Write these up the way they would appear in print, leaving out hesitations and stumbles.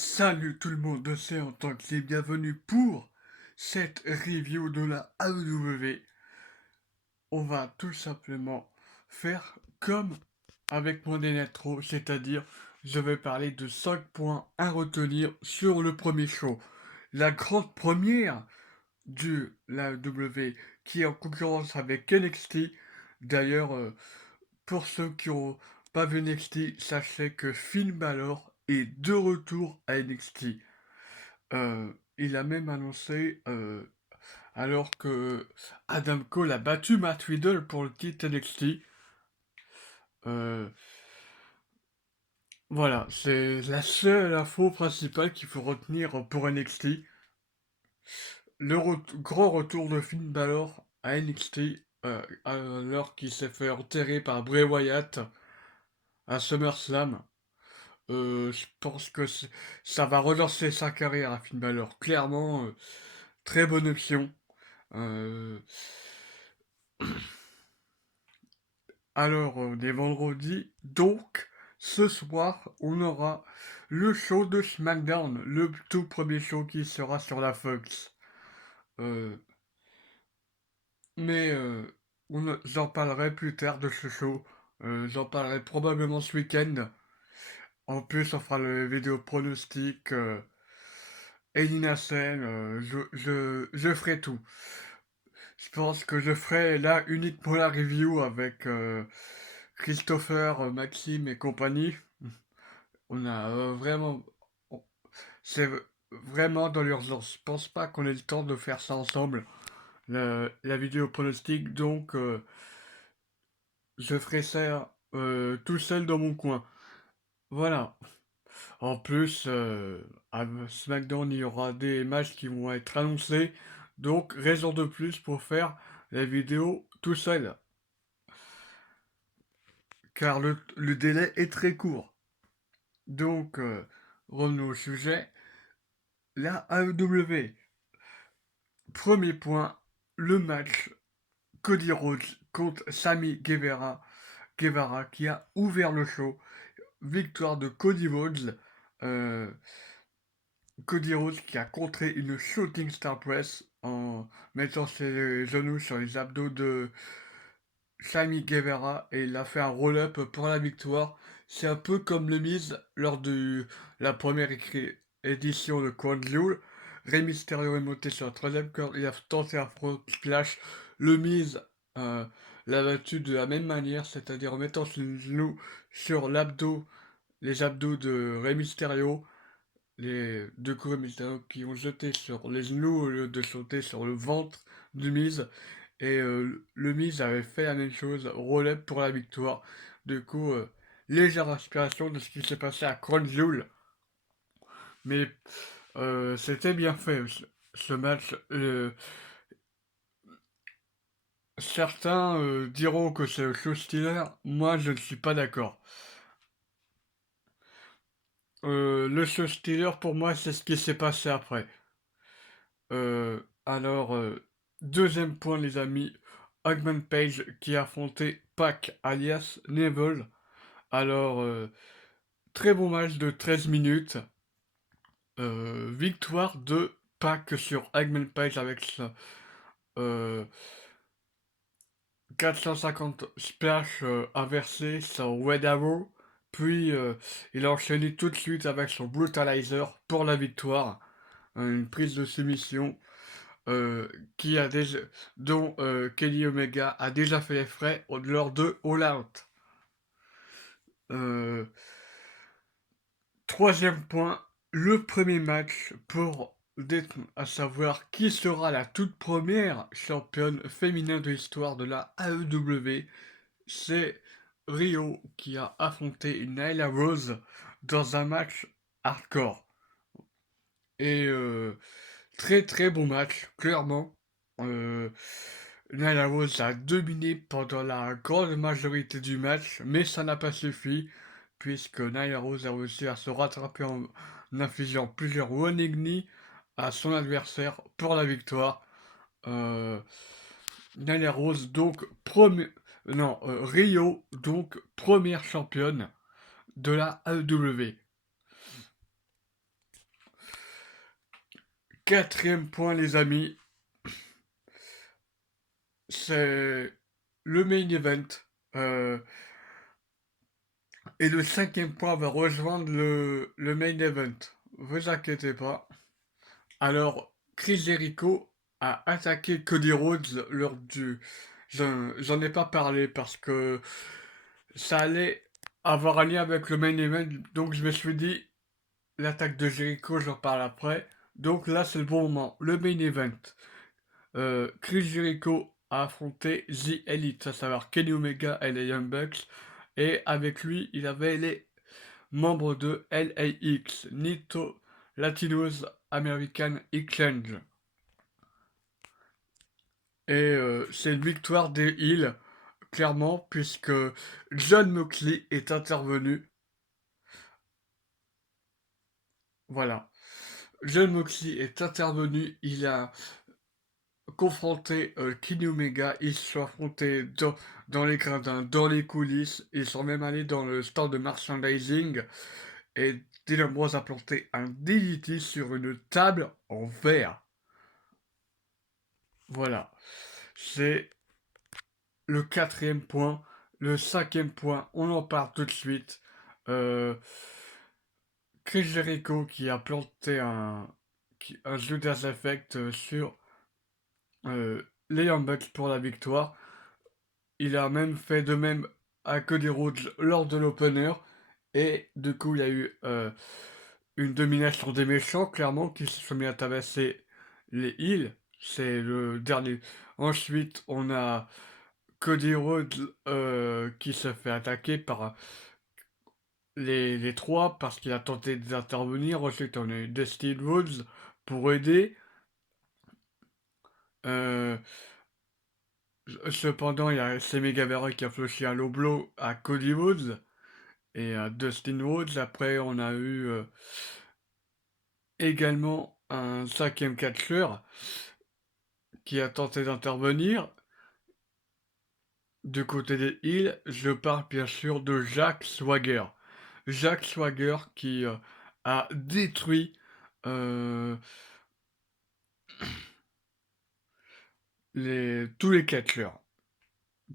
Salut tout le monde, c'est en tant que bienvenue pour cette review de la AEW. On va tout simplement faire comme avec mon intro, c'est-à-dire je vais parler de 5 points à retenir sur le premier show. La grande première de la AEW qui est en concurrence avec NXT. D'ailleurs, pour ceux qui n'ont pas vu NXT, sachez que Finn Balor est de retour à NXT. Il a même annoncé, alors que Adam Cole a battu Matt Riddle pour le titre NXT. euh, voilà, c'est la seule info principale qu'il faut retenir pour NXT. Grand retour de Finn Balor à NXT, alors qu'il s'est fait enterrer par Bray Wyatt à SummerSlam. Je pense que ça va relancer sa carrière à Finn Balor. Clairement, très bonne option. Euh, Alors, on est vendredi, donc ce soir, on aura le show de SmackDown, le tout premier show qui sera sur la Fox. Euh, mais j'en parlerai plus tard de ce show. J'en parlerai probablement ce week-end. En plus, on fera le vidéo pronostic. Elina Sen, je ferai tout. Je pense que je ferai là uniquement la review avec Christopher, Maxime et compagnie. On a vraiment. on- C'est vraiment dans l'urgence. Je pense pas qu'on ait le temps de faire ça ensemble. La vidéo pronostic, donc je ferai ça tout seul dans mon coin. Voilà. En plus, à SmackDown, il y aura des matchs qui vont être annoncés. Donc, raison de plus pour faire la vidéo tout seul. Car le délai est très court. Donc, revenons au sujet. La AEW. Premier point, le match Cody Rhodes contre Sammy Guevara qui a ouvert le show. Victoire de Cody Rhodes. Euh, Cody Rhodes qui a contré une Shooting Star Press en mettant ses genoux sur les abdos de Sammy Guevara et il a fait un roll-up pour la victoire. C'est un peu comme le Miz lors de la première édition de Crown Jewel. Rey Mysterio est monté sur la troisième corde, il a tenté un front splash. Le Miz euh, l'a battu de la même manière, c'est-à-dire en mettant ses genoux sur les abdos de Rey Mysterio. Les deux coups Rey Mysterio qui ont jeté sur les genoux au lieu de sauter sur le ventre du Miz. Et le Miz avait fait la même chose, roll-up pour la victoire. Du coup, légère inspiration de ce qui s'est passé à Crown Jewel. Mais c'était bien fait ce match. Certains diront que c'est le show stealer. Moi, je ne suis pas d'accord. Le show stealer, pour moi, c'est ce qui s'est passé après. Alors, deuxième point, les amis. Hangman Page qui a affronté Pac alias Neville. Alors, très bon match de 13 minutes. Victoire de Pac sur Hangman Page avec sa euh, 450 splash inversé, son Red Arrow. Puis il a enchaîné tout de suite avec son Brutalizer pour la victoire. Une prise de soumission euh, qui a déjà, dont Kenny Omega a déjà fait les frais lors de All Out. Euh, Troisième point, le premier match pour à savoir qui sera la toute première championne féminine de l'histoire de la AEW. C'est Rio qui a affronté Nyla Rose dans un match hardcore. Et très très bon match, clairement. Euh, Nyla Rose a dominé pendant la grande majorité du match, mais ça n'a pas suffi, puisque Nyla Rose a réussi à se rattraper en infligeant plusieurs running knee à son adversaire pour la victoire. Euh, Nyla Rose, donc, non, Rio, donc, première championne de la AEW. quatrième point, les amis, c'est le main event. Et le cinquième point va rejoindre le main event. Vous inquiétez pas. Alors, Chris Jericho a attaqué Cody Rhodes lors du... J'en ai pas parlé parce que ça allait avoir un lien avec le main event. Donc je me suis dit, l'attaque de Jericho, j'en parle après. Donc là, c'est le bon moment. Le main event. Chris Jericho a affronté The Elite, à savoir Kenny Omega et les Young Bucks. Et avec lui, il avait les membres de LAX, Nito Latinos American Exchange. Et c'est une victoire des Heels, clairement, puisque John Moxley est intervenu. Voilà. John Moxley est intervenu, il a confronté Kenny Omega, ils se sont affrontés dans les gradins, dans les coulisses, ils sont même allés dans le stand de merchandising, et Dean Ambrose a planté un DDT sur une table en verre. Voilà. C'est le quatrième point. Le cinquième point, on en parle tout de suite. Euh, Chris Jericho qui a planté un Judas Effect sur les Young Bucks pour la victoire. Il a même fait de même à Cody Rhodes lors de l'opener. Et du coup, il y a eu une domination des méchants, clairement, qui se sont mis à tabasser les Heels. C'est le dernier. Ensuite, on a Cody Rhodes qui se fait attaquer par les trois parce qu'il a tenté d'intervenir. Ensuite, on a eu Dustin Rhodes pour aider. Euh, Cependant, il y a Sammy Guevara qui a flushé un low blow à Cody Rhodes et à Dustin Rhodes. Après, on a eu également un cinquième catcheur qui a tenté d'intervenir. Du côté des Heels, je parle bien sûr de Jack Swagger. Jack Swagger qui a détruit euh, tous les catcheurs,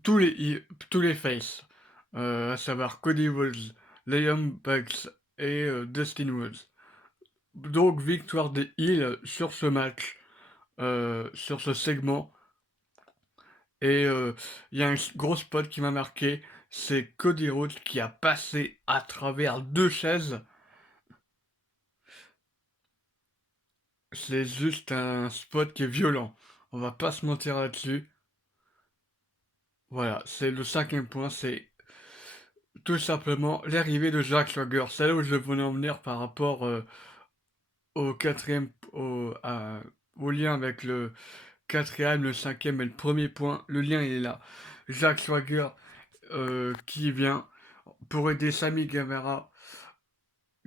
tous les faces, à savoir Cody Rhodes, Liam Bucks et Dustin Rhodes. Donc victoire des Heels sur ce match, sur ce segment. Et il y a un gros spot qui m'a marqué, c'est Cody Rhodes qui a passé à travers deux chaises. C'est juste un spot qui est violent. On va pas se mentir là-dessus. Voilà, c'est le cinquième point, c'est tout simplement l'arrivée de Jack Swagger. C'est là où je voulais en venir par rapport au quatrième, au lien avec le quatrième, le cinquième et le premier point. Le lien il est là. Jack Swagger qui vient pour aider Sammy Guevara,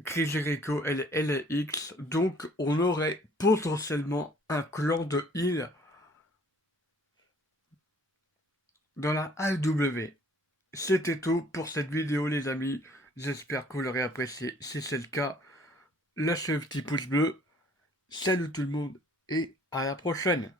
Chris Jericho et les LAX. Donc on aurait potentiellement un clan de heal dans la AEW. C'était tout pour cette vidéo les amis. J'espère que vous l'aurez apprécié. Si c'est le cas, lâchez un petit pouce bleu. Salut tout le monde et à la prochaine.